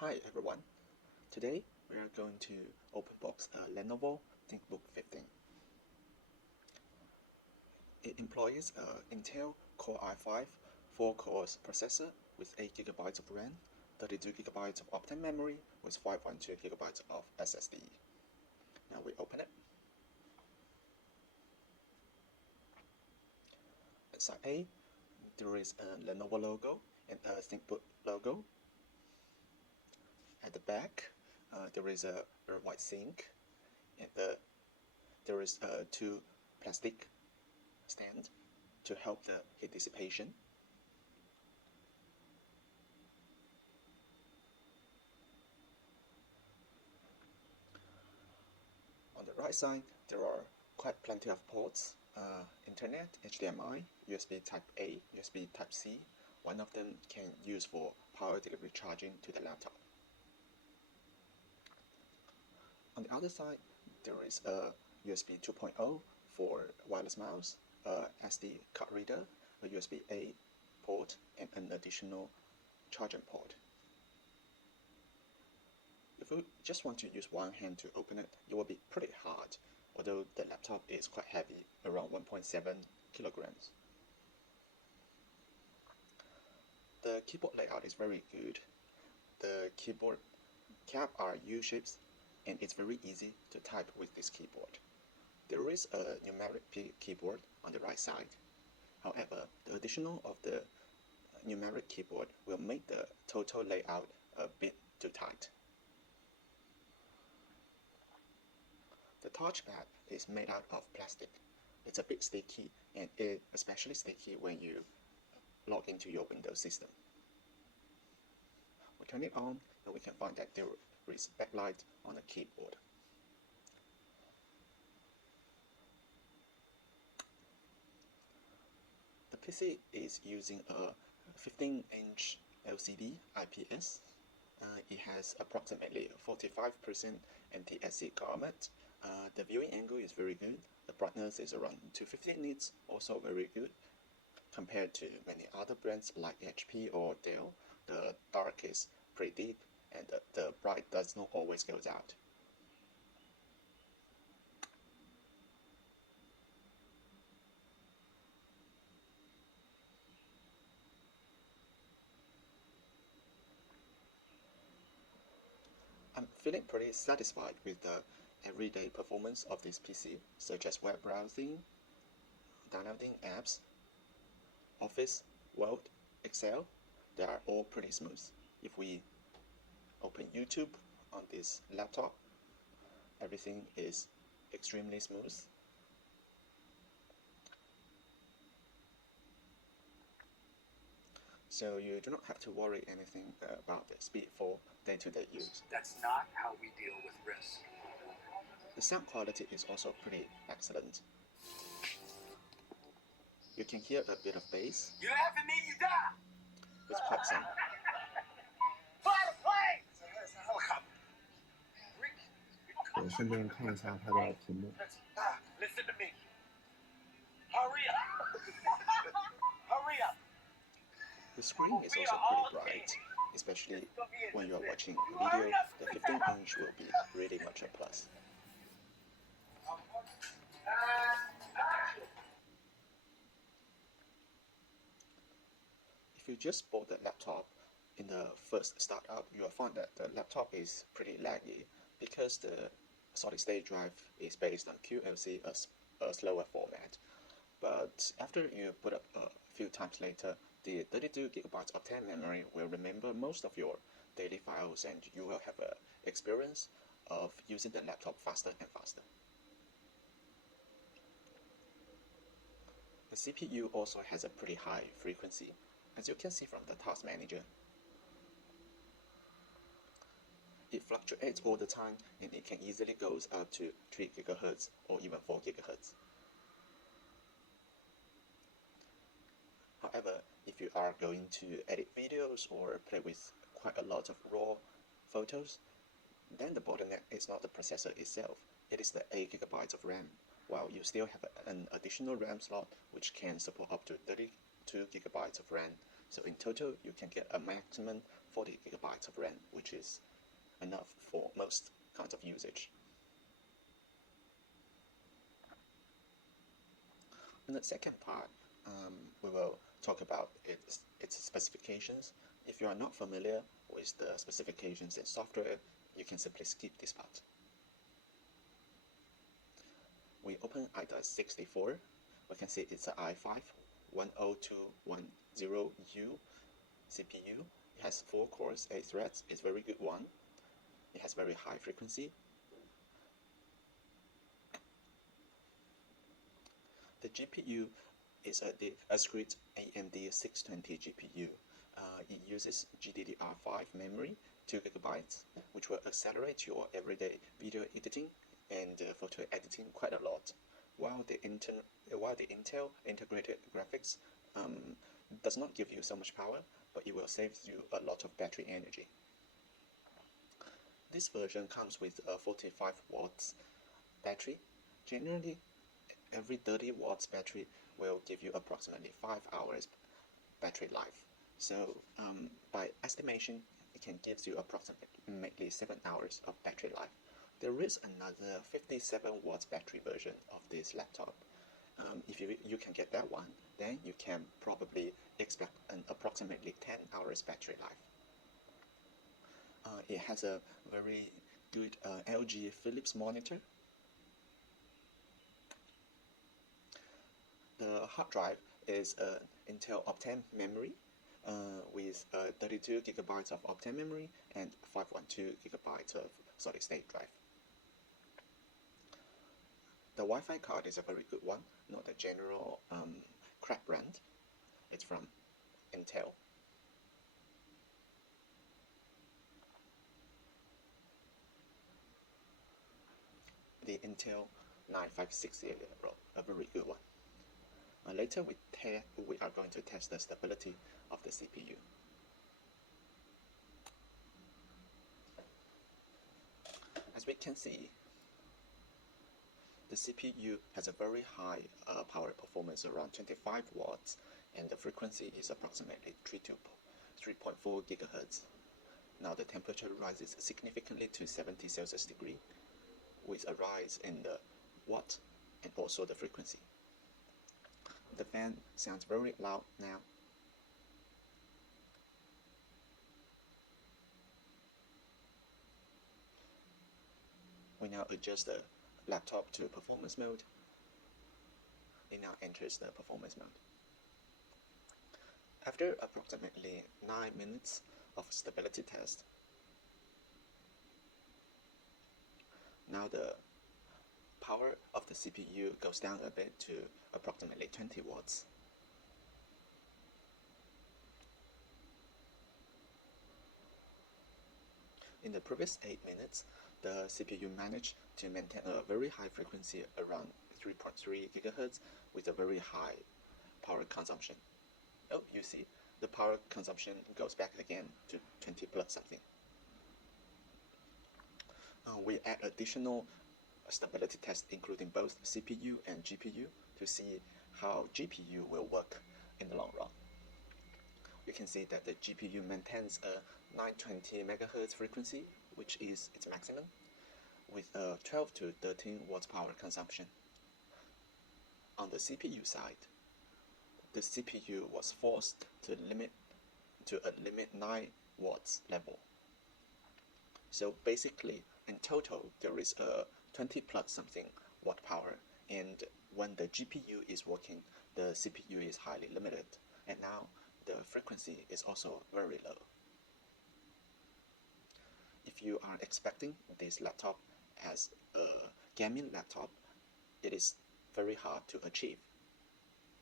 Hi everyone, today we are going to open box a Lenovo Thinkbook 15. It employs a Intel Core i5 4-core processor with 8GB of RAM, 32GB of optic memory with 512GB of SSD. Now we open it. At side A, there is a Lenovo logo and a Thinkbook logo. At the back, there is a white sink, and there is two plastic stands to help the heat dissipation. On the right side, there are quite plenty of ports: Internet, HDMI, USB Type A, USB Type C. One of them can use for power delivery charging to the laptop. On the other side, there is a USB 2.0 for wireless mouse, a SD card reader, a USB-A port, and an additional charging port. If you just want to use one hand to open it, it will be pretty hard, although the laptop is quite heavy, around 1.7 kilograms. The keyboard layout is very good. The keyboard cap are U-shapes, and it's very easy to type with this keyboard. There is a numeric keyboard on the right side. However, the additional of the numeric keyboard will make the total layout a bit too tight. The touchpad is made out of plastic. It's a bit sticky, and it's especially sticky when you log into your Windows system. We turn it on, and we can find that there is backlight on the keyboard. The PC is using a 15-inch LCD IPS. It has approximately 45% NTSC garment. The viewing angle is very good. The brightness is around 250 nits, also very good. Compared to many other brands like HP or Dell, the dark is pretty deep, and the bright does not always go out. I'm feeling pretty satisfied with the everyday performance of this PC, such as web browsing, downloading apps, Office, Word, Excel. They are all pretty smooth. If we open YouTube on this laptop, everything is extremely smooth. So you do not have to worry anything about the speed for day-to-day use. That's not how we deal with risk. The sound quality is also pretty excellent. You can hear a bit of bass. You laughing me, you die! It's quite some. Fly the plane! 我顺便看一下它的屏幕。 Listen to me. Hurry up! Hurry up! The screen is also pretty bright, especially when you are watching a video. The 15-inch will be really much a plus. If you just bought the laptop in the first startup, you will find that the laptop is pretty laggy because the solid-state drive is based on QLC, a slower format. But after you put up a few times later, the 32GB of optic memory will remember most of your daily files, and you will have an experience of using the laptop faster and faster. The CPU also has a pretty high frequency, as you can see from the task manager. It fluctuates all the time, and it can easily go up to 3 GHz or even 4 GHz. However, if you are going to edit videos or play with quite a lot of raw photos, then the bottleneck is not the processor itself, it is the 8GB of RAM, while you still have an additional RAM slot which can support up to 32GB of RAM So in total, you can get a maximum 40 gigabytes of RAM, which is enough for most kinds of usage. In the second part, we will talk about its specifications. If you are not familiar with the specifications in software, you can simply skip this part. We open i5-64. We can see it's an i5-10210U CPU. It has 4 cores, 8 threads. It's a very good one. It has very high frequency. The GPU is a discrete AMD 620 GPU. It uses GDDR5 memory, 2 gigabytes, which will accelerate your everyday video editing and photo editing quite a lot. While the Intel integrated graphics does not give you so much power, but it will save you a lot of battery energy. This version comes with a 45 watts battery. Generally, every 30 watts battery will give you approximately 5 hours battery life. So by estimation, it can give you approximately 7 hours of battery life. There is another 57 watts battery version of this laptop. If you can get that one, then you can probably expect an approximately 10 hours battery life. It has a very good LG Philips monitor. The hard drive is an Intel Optane memory with 32 gigabytes of Optane memory and 512 gigabytes of solid state drive. The Wi-Fi card is a very good one, not a general crap brand. It's from Intel. The Intel 956 a very good one. Later we are going to test the stability of the CPU. As we can see, the CPU has a very high power performance, around 25 watts, and the frequency is approximately 3.4 gigahertz. Now the temperature rises significantly to 70 Celsius degree, with a rise in the watt and also the frequency. The fan sounds very loud now. We now adjust the laptop to performance mode. It now enters the performance mode. After approximately 9 minutes of stability test, now the power of the CPU goes down a bit to approximately 20 watts. In the previous 8 minutes, the CPU managed to maintain a very high frequency around 3.3 gigahertz with a very high power consumption. Oh, you see, the power consumption goes back again to 20 plus something. We add additional stability tests including both CPU and GPU to see how GPU will work in the long run. You can see that the GPU maintains a 920 MHz frequency, which is its maximum, with a 12 to 13 watts power consumption. On the CPU side, the CPU was forced to a limit 9 watts level. So basically, in total, there is a 20 plus something watt power, and when the GPU is working, the CPU is highly limited, and now the frequency is also very low. If you are expecting this laptop as a gaming laptop, it is very hard to achieve.